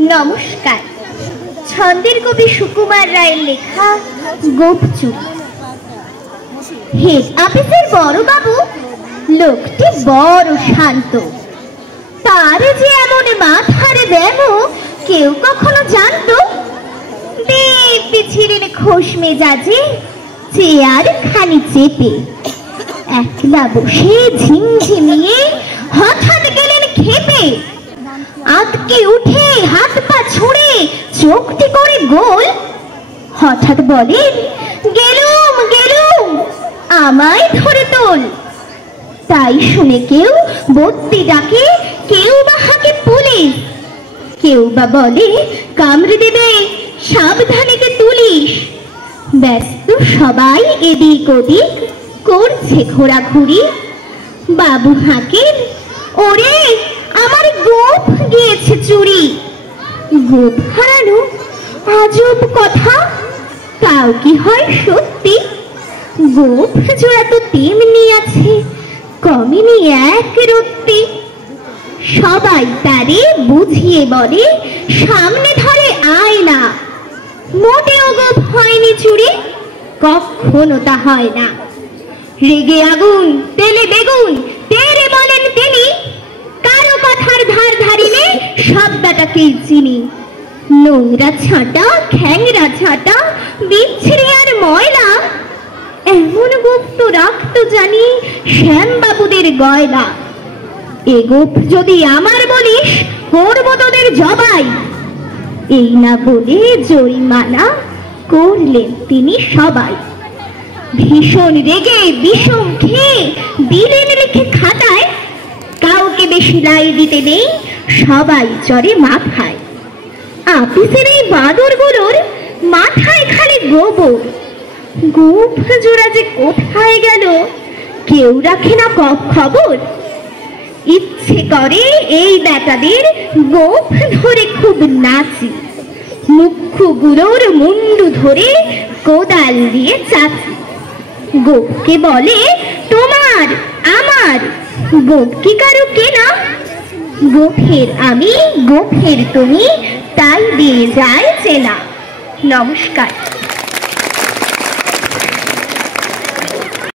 নমস্কার। ছন্দের কবি সুকুমার রায়ের লেখা গোপ চুরি। হেড অফিসের বড়বাবু লোকটি বড় শান্ত। তার যে এমন মাথার ব্যামো কেউ কখনো জানতো? দিব্যি ছিলেন খোশ মেজাজে, চেয়ার খানি চেপে একলা বসে ঝিমঝিমিয়ে হঠাৎ গেলেন খেপে। আটকে উঠে হাত পা ছুঁড়ে চোখটি করে গোল, হঠাৎ বলেন, গেলুম গেলুম, আমায় ধরে তোল। তাই শুনে কেউ বদ্যি ডাকে, কেউ বা হাঁকে পুলিশ, কেউ বা বলে কামড়ে দেবে, সাবধানেতে তুলিস। ব্যস্ত সবাই এদিক ওদিক করছে ঘোরাঘুরি। বাবু হাঁকেন, ওরে আমার গোপ গিয়েছে চুরি। গোপ হারানো আজব কথা, তাও কি হয় সত্যি? গোপ জোড়া তো তেমনি আছে, কমেনি এক রত্তি। সবাই তারে বুঝিয়ে বলে, সামনে ধরে আয় না। মোটেও গোপ হয়নি চুরি, কখনো তা হয় না। রেগে আগুন তেলে বেগুন তেরে বলেন তিনি, কারো কথার ধার ধারিলে শব্দটাকেই চিনি। নোংরা ছাঁটা খ্যাংরা ছাঁটা বিচ্ছিরি আর ময়লা, এমন গোপ তো রাখতো জানি শ্যামবাবুদের গয়লা। এ গোপ যদি আমার বলিস, করব তোদের জবাই। এই না বলে জরিমানা করলেন তিনি সবাই। ভীষণ রেগে বিষম খেয়ে দিলেন লিখে খাতায়, কাউকে বেশি লাই দিতে নেই, সবাই চড়ে মাথায়। আপিসের এই বাদরগুলোর মাথায় খালি গোবর। গোপ জোড়া যে কোথায় গেল কেউ রাখে না খবর। ইচ্ছে করে এই বেটাদের গোপ ধরে খুব নাচি, মুখ্যগুলোর মুন্ডু ধরে কোদাল দিয়ে চাচি। গোপকে বলে তোমার আমার, গোপ কি কারো কেনা? গোফের আমি গোফের তুমি, তাই দিয়ে যায় চেনা। নমস্কার।